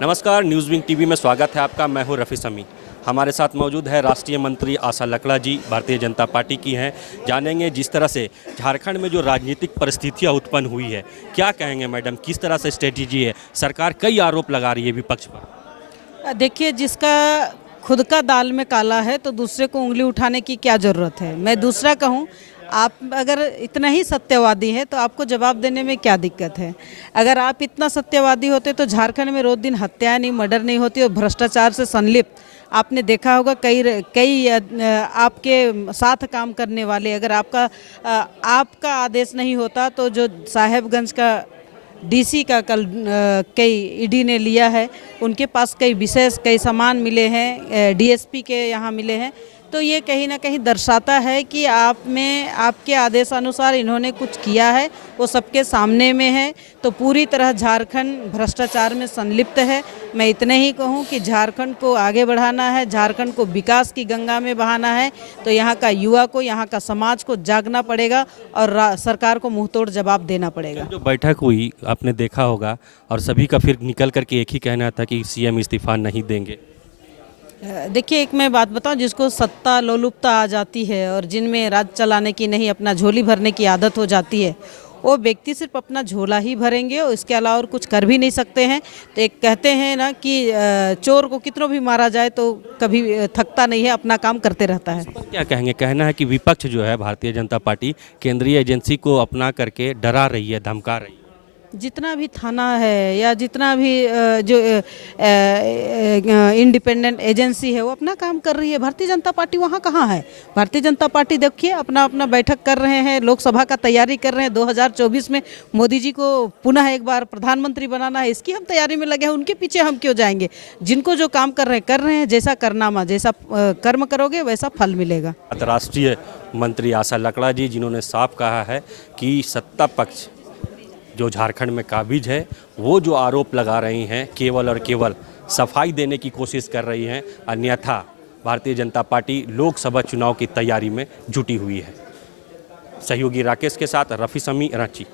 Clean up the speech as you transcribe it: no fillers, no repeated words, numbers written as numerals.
नमस्कार, news wing TV में स्वागत है आपका। मैं हूं रफ़ी समी। हमारे साथ मौजूद है राष्ट्रीय मंत्री आशा लकड़ा जी, भारतीय जनता पार्टी की हैं। जानेंगे जिस तरह से झारखंड में जो राजनीतिक परिस्थितियां उत्पन्न हुई है, क्या कहेंगे मैडम, किस तरह से स्ट्रेटेजी है? सरकार कई आरोप लगा रही है विपक्ष पर। देखिए, जिसका खुद का दाल में काला है तो दूसरे को उंगली उठाने की क्या ज़रूरत है। मैं दूसरा कहूँ, आप अगर इतना ही सत्यवादी हैं तो आपको जवाब देने में क्या दिक्कत है। अगर आप इतना सत्यवादी होते तो झारखंड में रोज दिन हत्याएं नहीं, मर्डर नहीं होती और भ्रष्टाचार से संलिप्त आपने देखा होगा कई आपके साथ काम करने वाले, अगर आपका आदेश नहीं होता तो जो साहेबगंज का डीसी का कल कई ईडी ने लिया है, उनके पास कई सामान मिले हैं, डीएसपी के यहाँ मिले हैं। तो ये कहीं ना कहीं दर्शाता है कि आप में आपके आदेशानुसार इन्होंने कुछ किया है, वो सबके सामने में है। तो पूरी तरह झारखंड भ्रष्टाचार में संलिप्त है। मैं इतने ही कहूँ कि झारखंड को आगे बढ़ाना है, झारखंड को विकास की गंगा में बहाना है, तो यहाँ का युवा को, यहाँ का समाज को जागना पड़ेगा और सरकार को मुंहतोड़ जवाब देना पड़ेगा। जो बैठक हुई आपने देखा होगा और सभी का फिर निकल करके एक ही कहना था कि सीएम इस्तीफा नहीं देंगे। देखिए, एक मैं बात बताऊं, जिसको सत्ता लोलुपता आ जाती है और जिनमें राज चलाने की नहीं, अपना झोली भरने की आदत हो जाती है, वो व्यक्ति सिर्फ अपना झोला ही भरेंगे और इसके अलावा और कुछ कर भी नहीं सकते हैं। तो एक कहते हैं ना कि चोर को कितनों भी मारा जाए तो कभी थकता नहीं है, अपना काम करते रहता है। क्या कहेंगे? कहना है कि विपक्ष जो है भारतीय जनता पार्टी केंद्रीय एजेंसी को अपना करके डरा रही है, धमका रही है। जितना भी थाना है या जितना भी जो इंडिपेंडेंट एजेंसी है वो अपना काम कर रही है। भारतीय जनता पार्टी वहाँ कहाँ है? भारतीय जनता पार्टी देखिए अपना अपना बैठक कर रहे हैं, लोकसभा का तैयारी कर रहे हैं। 2024 में मोदी जी को पुनः एक बार प्रधानमंत्री बनाना है, इसकी हम तैयारी में लगे हैं। उनके पीछे हम क्यों जाएंगे? जिनको जो काम कर रहे हैं। जैसा करनामा, जैसा कर्म करोगे वैसा फल मिलेगा। राष्ट्रीय मंत्री आशा लकड़ा जी, जिन्होंने साफ कहा है कि सत्ता पक्ष जो झारखंड में काबिज है, वो जो आरोप लगा रही हैं केवल और केवल सफाई देने की कोशिश कर रही हैं, अन्यथा भारतीय जनता पार्टी लोकसभा चुनाव की तैयारी में जुटी हुई है। सहयोगी राकेश के साथ रफ़ी समी, रांची।